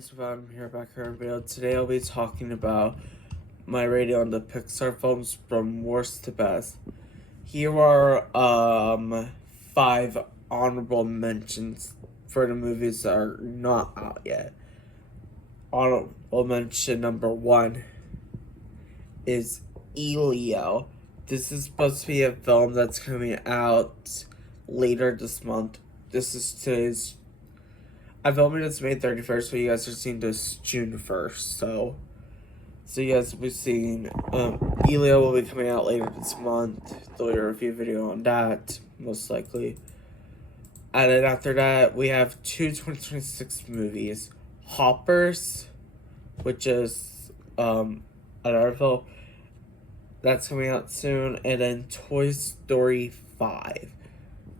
guys, I'm here back here in video. Today I'll be talking about my rating on the Pixar films from worst to best. Here are 5 honorable mentions for the movies that are not out yet. Honorable mention number 1 is Elio. This is supposed to be a film that's coming out later this month. This is today's I filmed it May 31st, but you guys are seeing this June 1st, so you guys will be seeing, Elio will be coming out later this month. There'll be a review video on that, most likely. And then after that, we have 2026 movies. Hoppers, which is, another film that's coming out soon, and then Toy Story 5.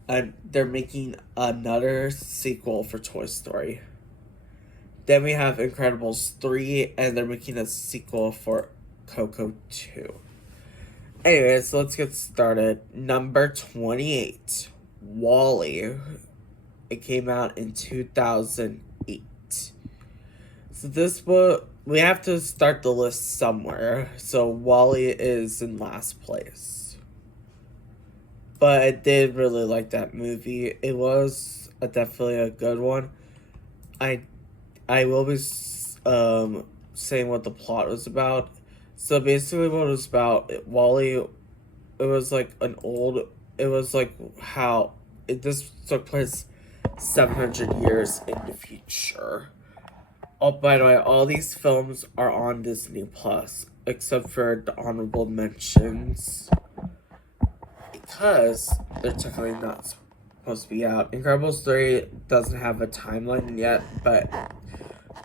And they're making another sequel for Toy Story. Then we have Incredibles 3, and they're making a sequel for Coco 2. Anyways, let's get started. Number 28, WALL-E. It came out in 2008. So this book, we have to start the list somewhere. So WALL-E is in last place. But I did really like that movie. It was definitely a good one. I will be saying what the plot was about. So basically what it was about, WALL-E, it was like how this took place 700 years in the future. Oh, by the way, all these films are on Disney Plus, except for the honorable mentions, because they're technically not supposed to be out. Incredibles 3 doesn't have a timeline yet, but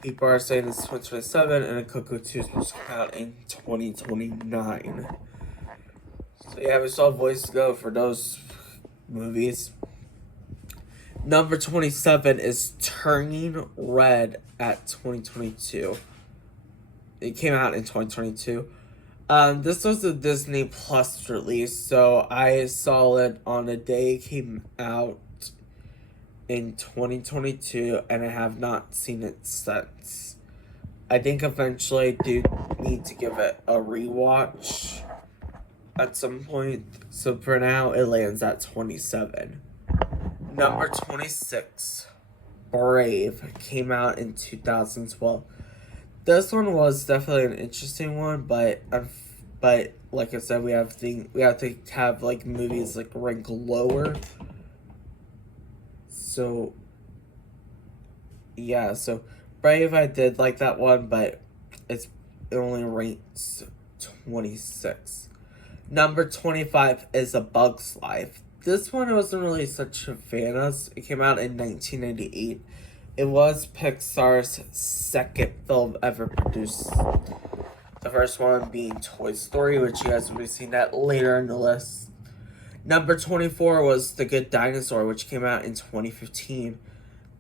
people are saying it's 2027, and then Coco 2 is supposed to come out in 2029. So yeah, we still have ways to go for those movies. Number 27 is Turning Red at 2022. It came out in 2022. This was a Disney Plus release, so I saw it on the day it came out in 2022, and I have not seen it since. I think eventually I do need to give it a rewatch at some point, so for now it lands at 27. Number 26, Brave, came out in 2012. This one was definitely an interesting one, but like I said, we have to have like movies like rank lower. So yeah, so Brave, I did like that one, but it only ranks 26. Number 25 is A Bug's Life. This one I wasn't really such a fan of. It came out in 1998. It was Pixar's second film ever produced. The first one being Toy Story, which you guys will be seeing that later in the list. Number 24 was The Good Dinosaur, which came out in 2015.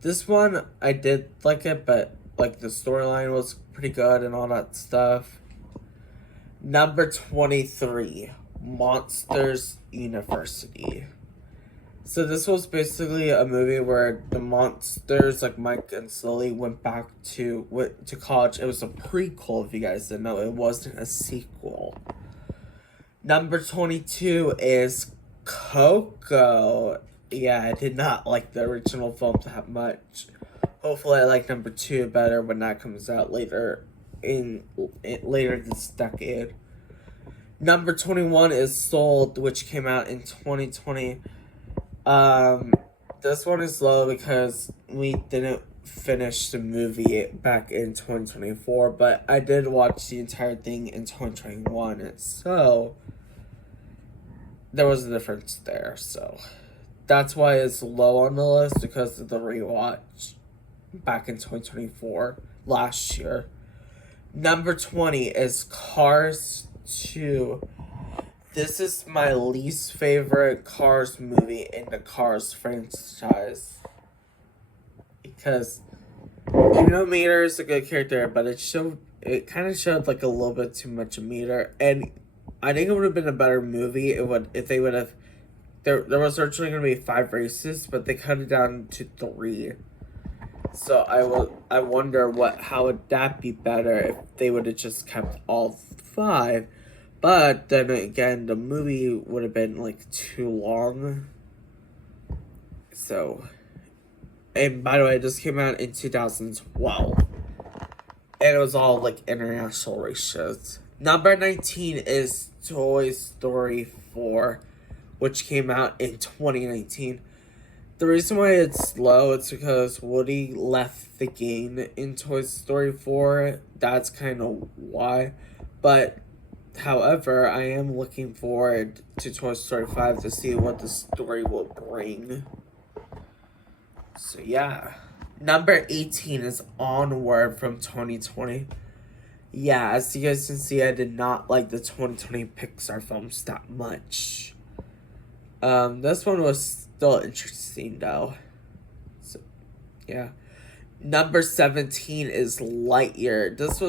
This one, I did like it, but like the storyline was pretty good and all that stuff. Number 23, Monsters University. So this was basically a movie where the monsters, like Mike and Sully, went to college. It was a prequel, if you guys didn't know. It wasn't a sequel. Number 22 is Coco. Yeah, I did not like the original film that much. Hopefully I like number 2 better when that comes out later this decade. Number 21 is Sold, which came out in 2020. This one is low because we didn't finish the movie back in 2024, but I did watch the entire thing in 2021, so there was a difference there, so that's why it's low on the list, because of the rewatch back in 2024, last year. Number 20 is Cars 2. This is my least favorite Cars movie in the Cars franchise. Because even though Mater is a good character, but it kind of showed like a little bit too much of Mater. And I think it would have been a better movie if they would have. There was originally going to be 5 races, but they cut it down to 3. So I wonder how would that be better if they would have just kept all five. But then again, the movie would have been like too long. So, and by the way, this came out in 2012. And it was all like international ratios. Number 19 is Toy Story 4, which came out in 2019. The reason why it's low is because Woody left the game in Toy Story 4. That's kind of why. But, however, I am looking forward to Toy Story 5 to see what the story will bring. So, yeah. Number 18 is Onward from 2020. Yeah, as you guys can see, I did not like the 2020 Pixar films that much. This one was still interesting though. So, yeah. Number 17 is Lightyear. This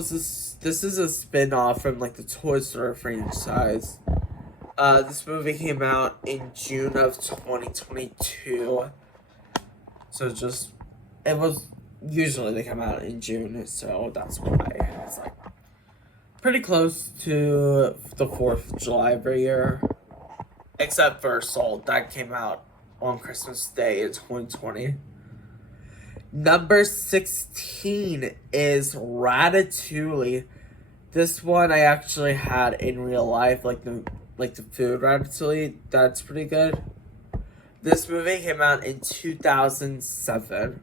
is a spin-off from like the Toy Story franchise. This movie came out in June of 2022. So it was usually they come out in June, so that's why it's like pretty close to the 4th of July every year. Except for Soul, that came out on Christmas Day in 2020. Number 16 is Ratatouille. This one I actually had in real life, like the food Ratatouille. That's pretty good. This movie came out in 2007.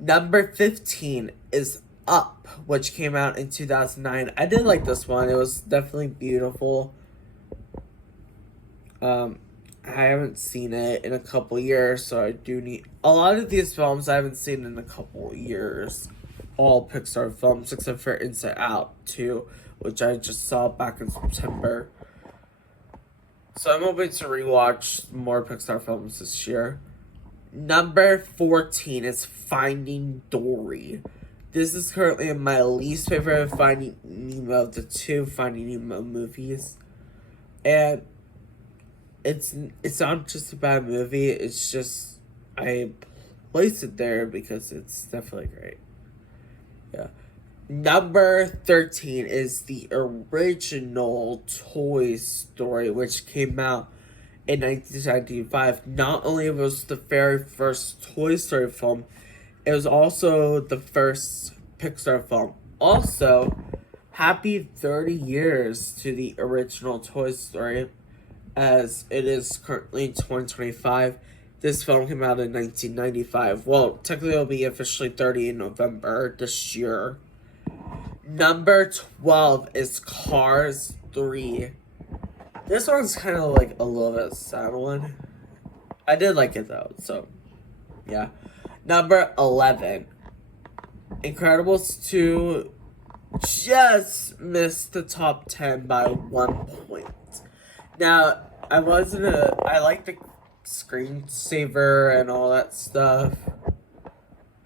Number 15 is Up, which came out in 2009. I did like this one. It was definitely beautiful. I haven't seen it in a couple years, so I do need... A lot of these films I haven't seen in a couple years. All Pixar films, except for Inside Out 2, which I just saw back in September. So I'm hoping to rewatch more Pixar films this year. Number 14 is Finding Dory. This is currently my least favorite Finding Nemo of the two Finding Nemo movies. And it's not just a bad movie, it's just I place it there because it's definitely great. Yeah. Number 13 is the original Toy Story, which came out in 1995. Not only was the very first Toy Story film, it was also the first Pixar film. Also, happy 30 years to the original Toy Story, as it is currently 2025. This film came out in 1995. Well, technically it'll be officially 30 in November this year. Number 12 is Cars 3. This one's kind of like a little bit sad one. I did like it though, so yeah. Number 11, Incredibles 2 just missed the top 10 by 1 point. Now, I like the screensaver and all that stuff.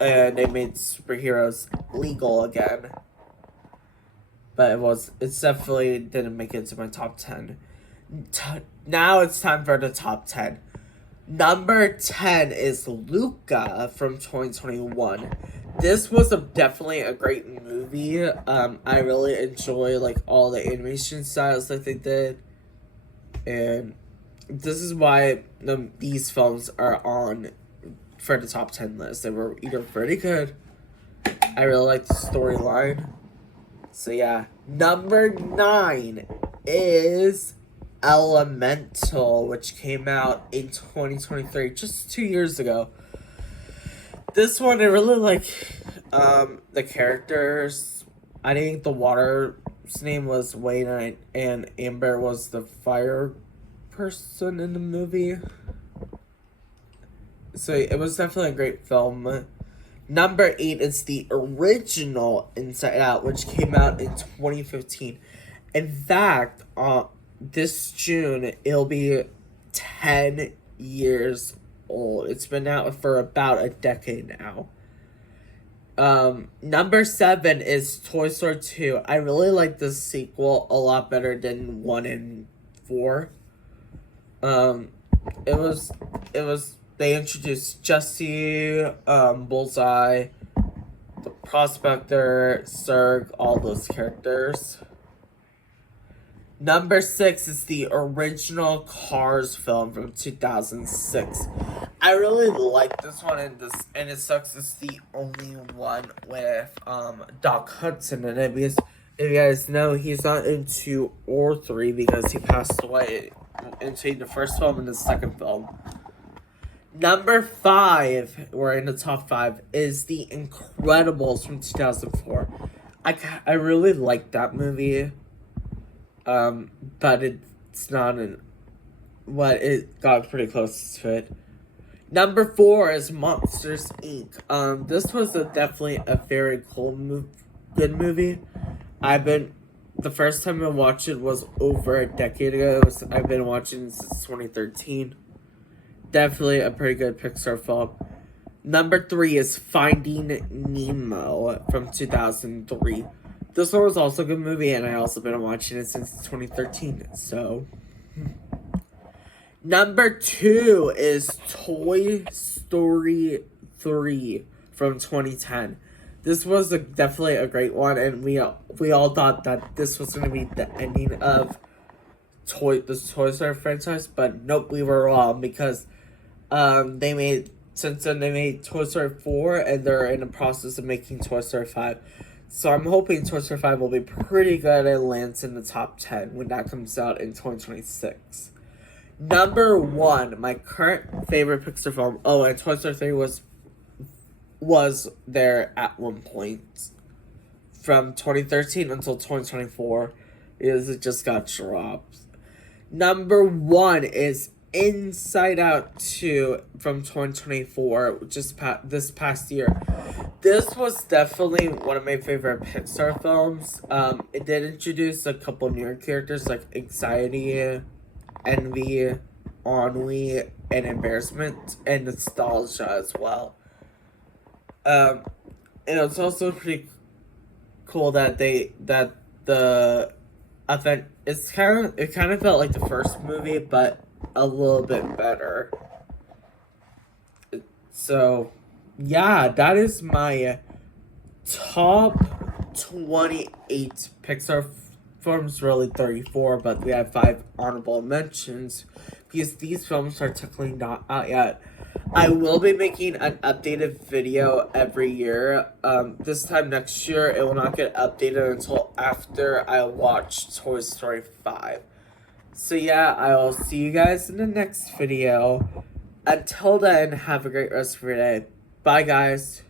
And they made superheroes legal again. But it definitely didn't make it to my top 10. Now it's time for the top 10. Number 10 is Luca from 2021. This was definitely a great movie. I really enjoy like all the animation styles that they did. And this is why these films are on for the top 10 list. They were either pretty good. I really like the storyline. So yeah. Number 9 is Elemental, which came out in 2023, just 2 years ago. This one, I really like the characters. I think the water's name was Wayne and Amber was the fire person in the movie. So it was definitely a great film. Number 8 is the original Inside Out, which came out in 2015. In fact, this June, it'll be 10 years old. It's been out for about a decade now. Number 7 is Toy Story 2. I really like the sequel a lot better than 1 and 4. It was they introduced Jesse, Bullseye, the Prospector, Zurg, all those characters. Number 6 is the original Cars film from 2006. I really like this one, and it sucks it's the only one with Doc Hudson in it, because if you guys know, he's not in 2 or 3 because he passed away in the first film and the second film. Number 5, we're in the top 5, is The Incredibles from 2004. I really like that movie. But it's not it got pretty close to it. Number 4 is Monsters, Inc. This was definitely a very cool good movie. The first time I watched it was over a decade ago. I've been watching it since 2013. Definitely a pretty good Pixar film. Number 3 is Finding Nemo from 2003. This one was also a good movie, and I also been watching it since 2013. So, number 2 is Toy Story 3 from 2010. This was definitely a great one, and we all thought that this was going to be the ending of the Toy Story franchise, but nope, we were wrong, because since then they made Toy Story 4, and they're in the process of making Toy Story 5. So I'm hoping Toy Story 5 will be pretty good and lands in the top 10 when that comes out in 2026. Number 1, my current favorite Pixar film. Oh, and Toy Story 3 was there at one point from 2013 until 2024 because it just got dropped. Number 1 is Inside Out 2 from 2024, this past year. This was definitely one of my favorite Pixar films. It did introduce a couple new characters like anxiety, envy, ennui, and embarrassment, and nostalgia as well. And it's also pretty cool that the event it kind of felt like the first movie, but a little bit better. So, yeah, that is my top 28 Pixar films, really 34, but we have 5 honorable mentions because these films are technically not out yet. I will be making an updated video every year. This time next year, it will not get updated until after I watch Toy Story 5. So yeah, I will see you guys in the next video. Until then, have a great rest of your day. Bye, guys.